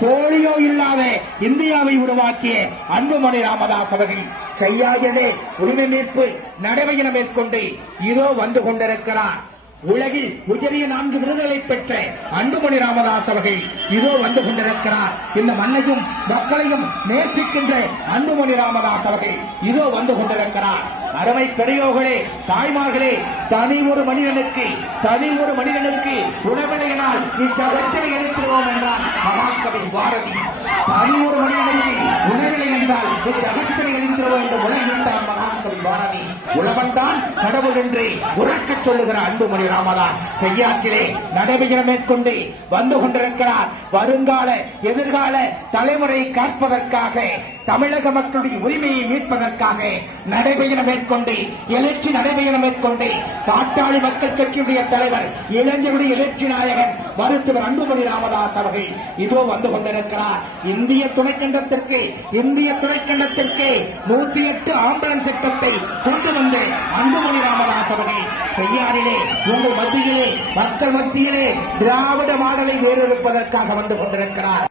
Polio இல்லாத இந்தியாவை உருவாக்கிய அன்புமணி ராமதாஸ் அவர்கள் செய்யாதே உரிமை மீட்பு நடவடிக்கை மேற்கொண்டு இதோ வந்து கொண்டிருக்கிறார். உலகில் உயரிய 4 விருதுகளை பெற்ற அன்புமணி ராமதாஸ் அவர்கள் இதோ வந்து கொண்டிருக்கிறார். இந்த மண்ணையும் மக்களையும் நேசிக்கின்ற அன்புமணி ராமதாஸ் அவர்கள் இதோ வந்து கொண்டிருக்கிறார். அருமை பெரியோர்களே, தாய்மார்களே, தனி ஒரு மனிதனுக்கு உணவில்லையினால் இச்சகத்தினை எழுத்துவோம் என்றார் மகாகவி பாரதி. தனி ஒரு மனிதனுக்கு உணவில்லை என்றால் இச்சகத்தினை எழுத்துவோம் என்று உலகிட்டார் மகாகவி பாரதி. உழவன்தான் கடவுள் என்று உறக்கச் சொல்லுகிற அன்புமணி ராமதாஸ் செய்யாற்றிலே நடவடிக்கை மேற்கொண்டு வந்து கொண்டிருக்கிறார். வருங்கால எதிர்கால தலைமுறை காப்பதற்காக, தமிழக மக்களுடைய உரிமையை மீட்பதற்காக நடைபெற மேற்கொண்டு எழுச்சி நடைபெற மேற்கொண்டு பாட்டாளி மக்கள் கட்சியுடைய தலைவர், இளைஞருடைய எழுச்சி நாயகன் மருத்துவர் அன்புமணி ராமதாஸ் அவர்கள் இதோ வந்து கொண்டிருக்கிறார். இந்திய துணைக்கண்டத்திற்கு 108 ஆம்புலன்ஸ் திட்டத்தை கொண்டு வந்து அன்புமணி ராமதாஸ் அவர்கள் செய்யாறிலே உங்கள் மத்தியிலே, மக்கள் மத்தியிலே திராவிட மாடலை வேறெடுப்பதற்காக வந்து கொண்டிருக்கிறார்.